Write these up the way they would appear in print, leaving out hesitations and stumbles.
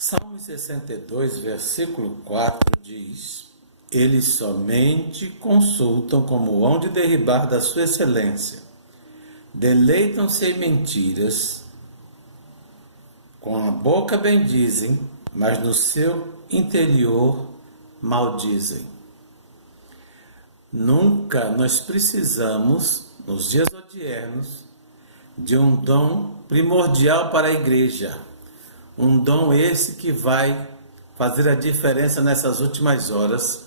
Salmo 62, versículo 4 diz: Eles somente consultam como hão de derribar da sua excelência. Deleitam-se em mentiras, com a boca bendizem, mas no seu interior maldizem. Nunca nós precisamos, nos dias odiernos, de um dom primordial para a igreja. Um dom esse que vai fazer a diferença nessas últimas horas,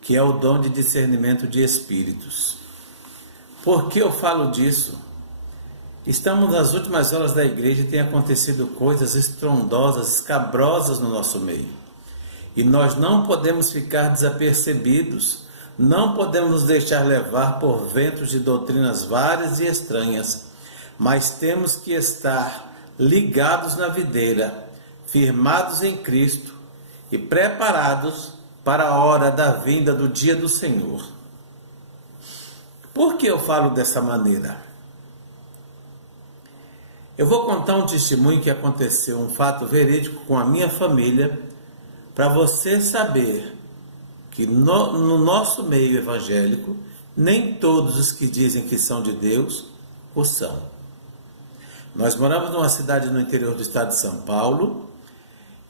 que é o dom de discernimento de espíritos. Por que eu falo disso? Estamos nas últimas horas da igreja e tem acontecido coisas estrondosas, escabrosas no nosso meio. E nós não podemos ficar desapercebidos, não podemos nos deixar levar por ventos de doutrinas várias e estranhas, mas temos que estar ligados na videira, firmados em Cristo e preparados para a hora da vinda do dia do Senhor. Por que eu falo dessa maneira? Eu vou contar um testemunho que aconteceu, um fato verídico com a minha família, para você saber que no nosso meio evangélico, nem todos os que dizem que são de Deus o são. Nós moramos numa cidade no interior do estado de São Paulo,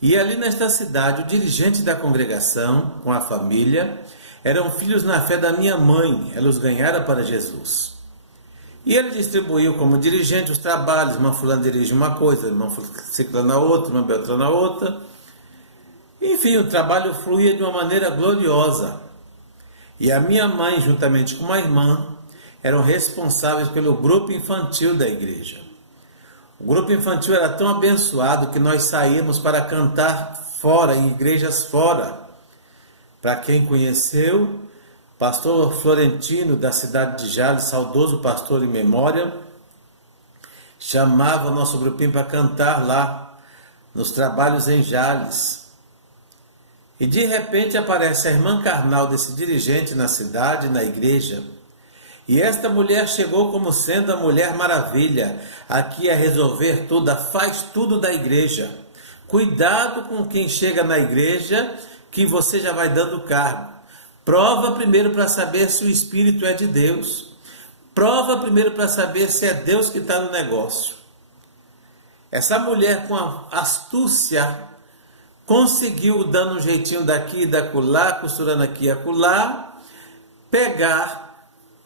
e ali nesta cidade, o dirigente da congregação, com a família, eram filhos na fé da minha mãe, ela os ganhara para Jesus. E ele distribuiu como dirigente os trabalhos, irmã fulana dirige uma coisa, irmã ciclana outra, irmã beltrana outra. Enfim, o trabalho fluía de uma maneira gloriosa. E a minha mãe, juntamente com uma irmã, eram responsáveis pelo grupo infantil da igreja. O grupo infantil era tão abençoado que nós saímos para cantar fora, em igrejas fora. Para quem conheceu, pastor Florentino, da cidade de Jales, saudoso pastor em memória, chamava o nosso grupinho para cantar lá, nos trabalhos em Jales. E de repente aparece a irmã carnal desse dirigente na cidade, na igreja. E esta mulher chegou como sendo a Mulher Maravilha, aqui a resolver tudo, a faz tudo da igreja. Cuidado com quem chega na igreja, que você já vai dando cargo. Prova primeiro para saber se o Espírito é de Deus. Prova primeiro para saber se é Deus que está no negócio. Essa mulher com a astúcia conseguiu, dando um jeitinho daqui e dacolá, costurando aqui e acolá, pegar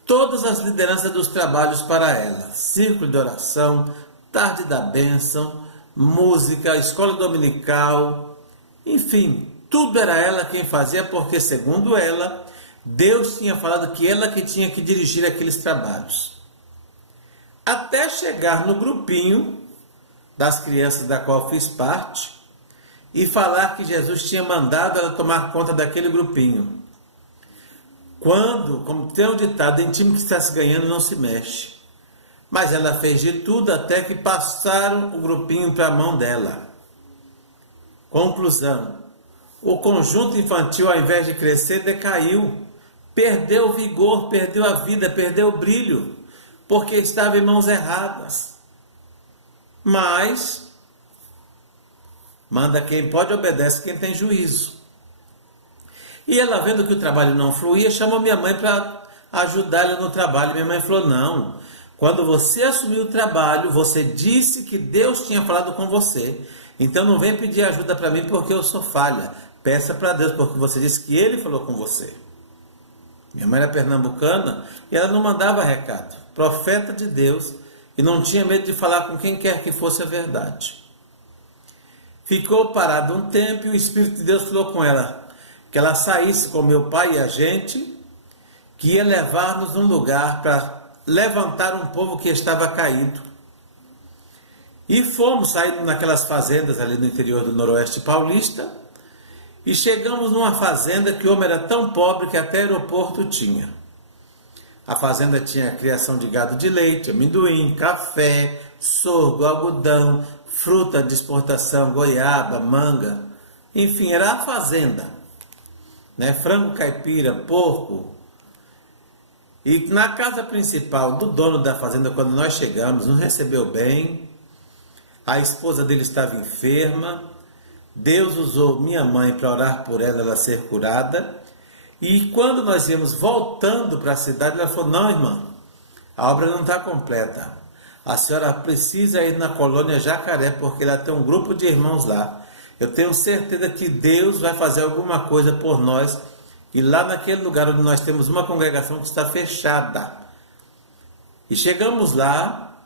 todas as lideranças dos trabalhos para ela. Círculo de oração, tarde da bênção, música, escola dominical, enfim, tudo era ela quem fazia, porque segundo ela, Deus tinha falado que ela que tinha que dirigir aqueles trabalhos. Até chegar no grupinho das crianças da qual fiz parte e falar que Jesus tinha mandado ela tomar conta daquele grupinho. Quando, como tem um ditado, em time que está se ganhando não se mexe. Mas ela fez de tudo até que passaram o grupinho para a mão dela. Conclusão: o conjunto infantil, ao invés de crescer, decaiu. Perdeu o vigor, perdeu a vida, perdeu o brilho, porque estava em mãos erradas. Mas manda quem pode, obedece quem tem juízo. E ela, vendo que o trabalho não fluía, chamou minha mãe para ajudar ela no trabalho. Minha mãe falou: não, quando você assumiu o trabalho, você disse que Deus tinha falado com você. Então não vem pedir ajuda para mim porque eu sou falha. Peça para Deus, porque você disse que Ele falou com você. Minha mãe era pernambucana e ela não mandava recado. Profeta de Deus, e não tinha medo de falar com quem quer que fosse a verdade. Ficou parado um tempo e o Espírito de Deus falou com ela que ela saísse com meu pai e a gente, que ia levar-nos num lugar para levantar um povo que estava caído. E fomos saindo naquelas fazendas ali no interior do Noroeste Paulista, e chegamos numa fazenda que o homem era tão pobre que até aeroporto tinha. A fazenda tinha criação de gado de leite, amendoim, café, sorgo, algodão, fruta de exportação, goiaba, manga, enfim, era a fazenda. Frango caipira, porco. E na casa principal do dono da fazenda, quando nós chegamos, nos recebeu bem. A esposa dele estava enferma, Deus usou minha mãe para orar por ela, ela ser curada. E quando nós íamos voltando para a cidade, ela falou: não, irmã, a obra não está completa. A senhora precisa ir na colônia Jacaré, porque ela tem um grupo de irmãos lá. Eu tenho certeza que Deus vai fazer alguma coisa por nós. E lá naquele lugar onde nós temos uma congregação que está fechada. E chegamos lá,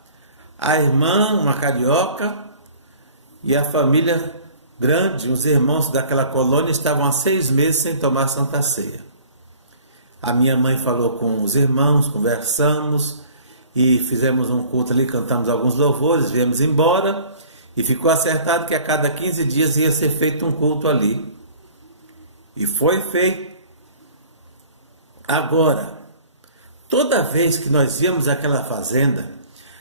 a irmã, uma carioca, e a família grande, os irmãos daquela colônia estavam há 6 meses sem tomar Santa Ceia. A minha mãe falou com os irmãos, conversamos e fizemos um culto ali, cantamos alguns louvores, viemos embora e ficou acertado que a cada 15 dias ia ser feito um culto ali. E foi feito. Agora, toda vez que nós íamos àquela fazenda,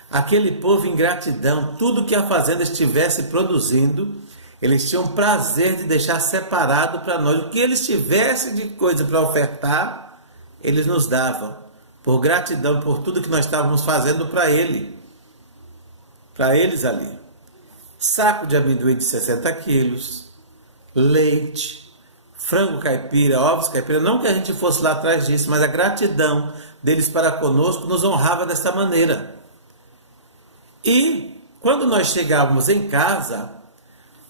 aquele povo em gratidão, tudo que a fazenda estivesse produzindo, eles tinham prazer de deixar separado para nós. O que eles tivessem de coisa para ofertar, eles nos davam, por gratidão por tudo que nós estávamos fazendo para eles ali. Saco de amendoim de 60 quilos, leite, frango caipira, ovos caipira, não que a gente fosse lá atrás disso, mas a gratidão deles para conosco nos honrava dessa maneira. E quando nós chegávamos em casa,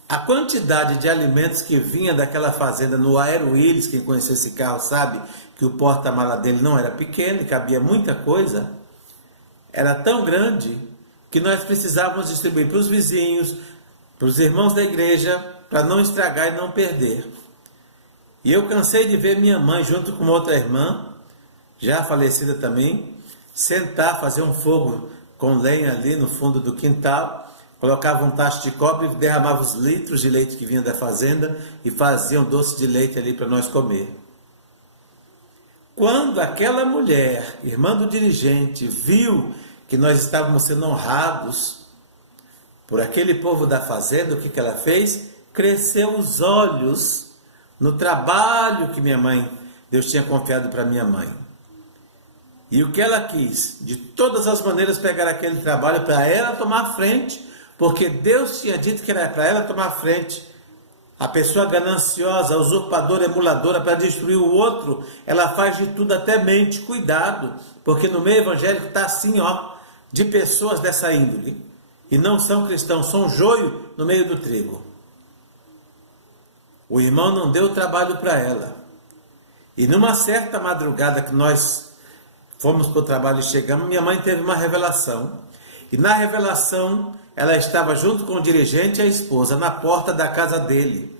a quantidade de alimentos que vinha daquela fazenda no Aero Willis, quem conheceu esse carro sabe que o porta-mala dele não era pequeno e cabia muita coisa, era tão grande que nós precisávamos distribuir para os vizinhos, para os irmãos da igreja, para não estragar e não perder. E eu cansei de ver minha mãe, junto com outra irmã, já falecida também, sentar, fazer um fogo com lenha ali no fundo do quintal, colocava um tacho de cobre e derramava os litros de leite que vinha da fazenda e faziam doce de leite ali para nós comer. Quando aquela mulher, irmã do dirigente, viu que nós estávamos sendo honrados por aquele povo da fazenda, o que ela fez? Cresceu os olhos no trabalho que Deus tinha confiado para minha mãe. E o que ela quis? De todas as maneiras pegar aquele trabalho para ela tomar frente, porque Deus tinha dito que era para ela tomar frente. A pessoa gananciosa, usurpadora, emuladora, para destruir o outro, ela faz de tudo, até mente. Cuidado, porque no meio evangélico está assim, de pessoas dessa índole. E não são cristãos, são joio no meio do trigo. O irmão não deu trabalho para ela. E numa certa madrugada que nós fomos para o trabalho e chegamos, minha mãe teve uma revelação. E na revelação, ela estava junto com o dirigente e a esposa, na porta da casa dele.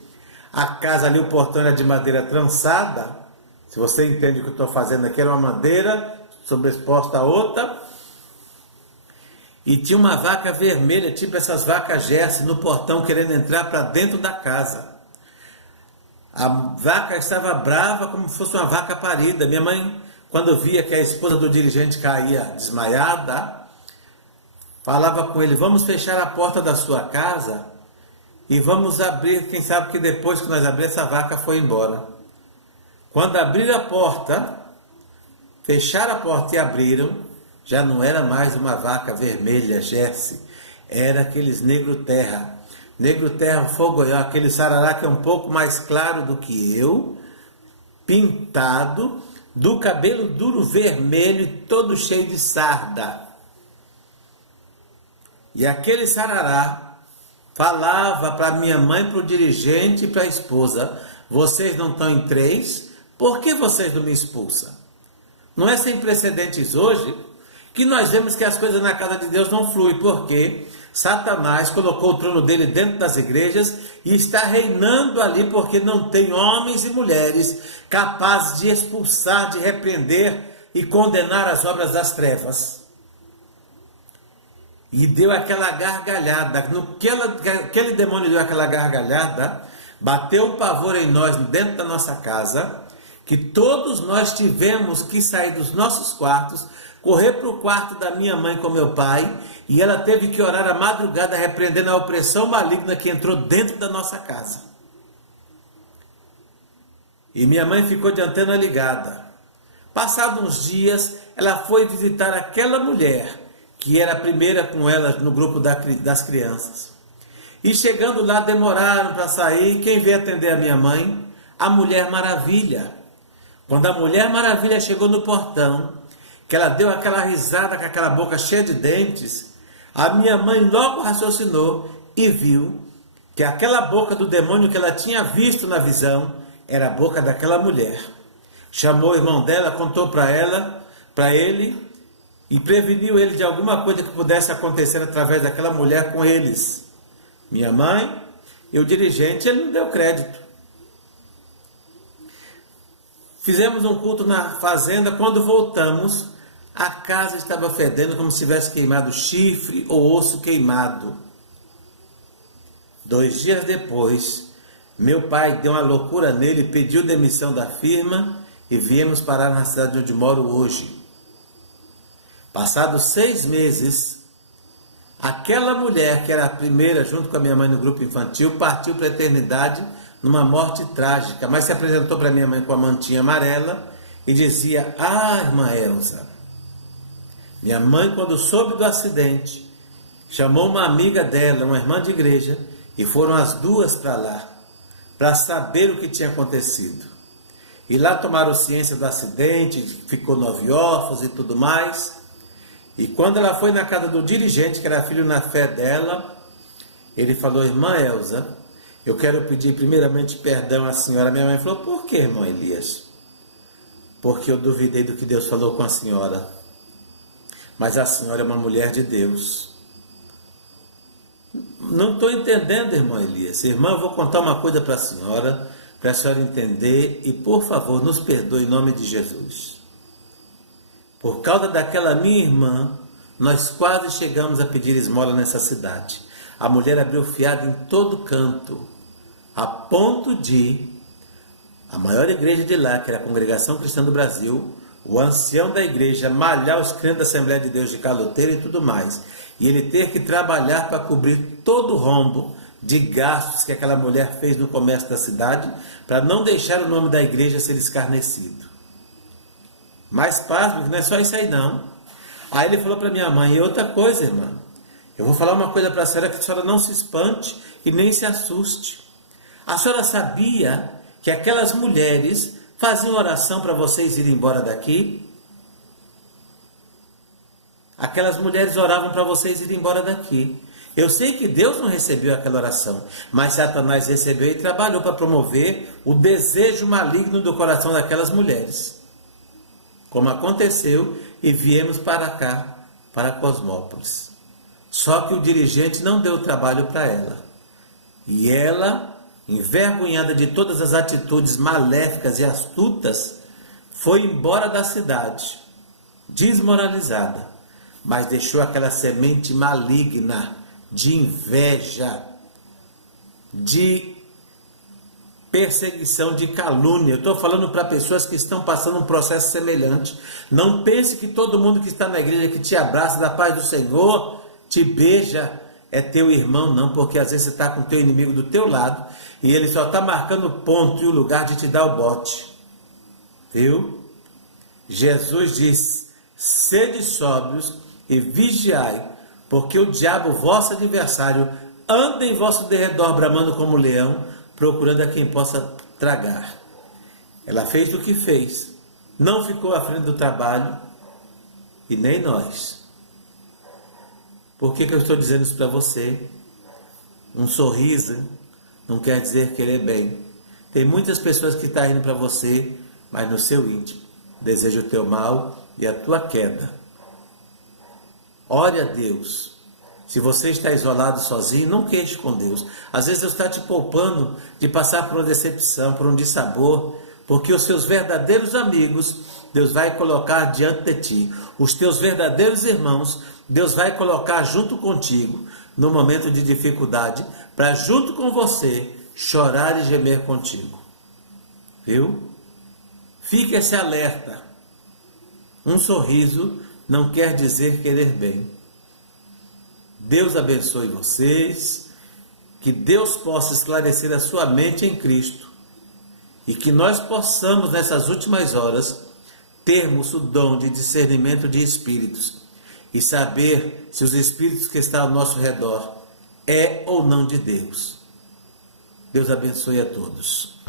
A casa ali, o portão era de madeira trançada. Se você entende o que eu estou fazendo aqui, era uma madeira sobreexposta a outra. E tinha uma vaca vermelha, tipo essas vacas Jersey, no portão, querendo entrar para dentro da casa. A vaca estava brava, como se fosse uma vaca parida. Minha mãe, quando via que a esposa do dirigente caía desmaiada, falava com ele: vamos fechar a porta da sua casa e vamos abrir, quem sabe que depois que nós abrir, essa vaca foi embora. Quando abriram a porta, fecharam a porta e abriram, já não era mais uma vaca vermelha Jersey, era aqueles negro terra, fogoió, aquele sarará que é um pouco mais claro do que eu, pintado, do cabelo duro vermelho e todo cheio de sarda. E aquele sarará falava para minha mãe, para o dirigente e para a esposa: vocês não estão em 3, por que vocês não me expulsam? Não é sem precedentes hoje que nós vemos que as coisas na casa de Deus não fluem, porque Satanás colocou o trono dele dentro das igrejas e está reinando ali, porque não tem homens e mulheres capazes de expulsar, de repreender e condenar as obras das trevas. E deu aquela gargalhada. No que aquele demônio deu aquela gargalhada, bateu um pavor em nós, dentro da nossa casa, que todos nós tivemos que sair dos nossos quartos, correr para o quarto da minha mãe com meu pai, e ela teve que orar a madrugada, repreendendo a opressão maligna que entrou dentro da nossa casa. E minha mãe ficou de antena ligada. Passados uns dias, ela foi visitar aquela mulher, que era a primeira com ela no grupo das crianças. E chegando lá, demoraram para sair. Quem veio atender a minha mãe? A Mulher Maravilha. Quando a Mulher Maravilha chegou no portão, que ela deu aquela risada com aquela boca cheia de dentes, a minha mãe logo raciocinou e viu que aquela boca do demônio que ela tinha visto na visão era a boca daquela mulher. Chamou o irmão dela, contou para ele, e preveniu ele de alguma coisa que pudesse acontecer através daquela mulher com eles. Minha mãe e o dirigente, ele não deu crédito. Fizemos um culto na fazenda. Quando voltamos, a casa estava fedendo como se tivesse queimado chifre ou osso queimado. 2 dias depois, meu pai deu uma loucura nele, pediu demissão da firma e viemos parar na cidade onde moro hoje. Passados 6 meses, aquela mulher que era a primeira, junto com a minha mãe no grupo infantil, partiu para a eternidade numa morte trágica, mas se apresentou para minha mãe com a mantinha amarela e dizia: "Ah, irmã Elza." Minha mãe, quando soube do acidente, chamou uma amiga dela, uma irmã de igreja, e foram as duas para lá, para saber o que tinha acontecido. E lá tomaram ciência do acidente, ficou 9 órfãos e tudo mais. E quando ela foi na casa do dirigente, que era filho na fé dela, ele falou: "Irmã Elza, eu quero pedir primeiramente perdão à senhora." Minha mãe falou: "Por que, irmão Elias?" "Porque eu duvidei do que Deus falou com a senhora. Mas a senhora é uma mulher de Deus." "Não estou entendendo, irmão Elias." "Irmã, eu vou contar uma coisa para a senhora entender, e por favor, nos perdoe em nome de Jesus. Por causa daquela minha irmã, nós quase chegamos a pedir esmola nessa cidade. A mulher abriu fiado em todo canto, a ponto de a maior igreja de lá, que era a Congregação Cristã do Brasil, o ancião da igreja malhar os crentes da Assembleia de Deus de caloteiro e tudo mais, e ele ter que trabalhar para cobrir todo o rombo de gastos que aquela mulher fez no comércio da cidade, para não deixar o nome da igreja ser escarnecido." Mas pasme, não é só isso aí não. Aí ele falou para minha mãe: "E outra coisa, irmã, eu vou falar uma coisa para a senhora, que a senhora não se espante e nem se assuste. A senhora sabia que aquelas mulheres faziam oração para vocês irem embora daqui? Aquelas mulheres oravam para vocês irem embora daqui. Eu sei que Deus não recebeu aquela oração, mas Satanás recebeu e trabalhou para promover o desejo maligno do coração daquelas mulheres. Como aconteceu, e viemos para cá, para Cosmópolis. Só que o dirigente não deu trabalho para ela. E ela, envergonhada de todas as atitudes maléficas e astutas, foi embora da cidade, desmoralizada, mas deixou aquela semente maligna de inveja, de perseguição, de calúnia. Eu estou falando para pessoas que estão passando um processo semelhante. Não pense que todo mundo que está na igreja, que te abraça da paz do Senhor, te beija, é teu irmão, não, porque às vezes você está com o teu inimigo do teu lado e ele só está marcando o ponto e o lugar de te dar o bote. Viu? Jesus diz: "Sede sóbrios e vigiai, porque o diabo, vosso adversário, anda em vosso derredor, bramando como leão, procurando a quem possa tragar." Ela fez o que fez, não ficou à frente do trabalho, e nem nós. Por que eu estou dizendo isso para você? Um sorriso não quer dizer querer bem. Tem muitas pessoas que estão indo para você, mas no seu íntimo deseja o teu mal e a tua queda. Ore a Deus. Se você está isolado, sozinho, não queixe com Deus. Às vezes Deus está te poupando de passar por uma decepção, por um dissabor, porque os seus verdadeiros amigos, Deus vai colocar diante de ti. Os teus verdadeiros irmãos, Deus vai colocar junto contigo, no momento de dificuldade, para junto com você, chorar e gemer contigo. Viu? Fique esse alerta. Um sorriso não quer dizer querer bem. Deus abençoe vocês, que Deus possa esclarecer a sua mente em Cristo e que nós possamos, nessas últimas horas, termos o dom de discernimento de espíritos e saber se os espíritos que estão ao nosso redor é ou não de Deus. Deus abençoe a todos.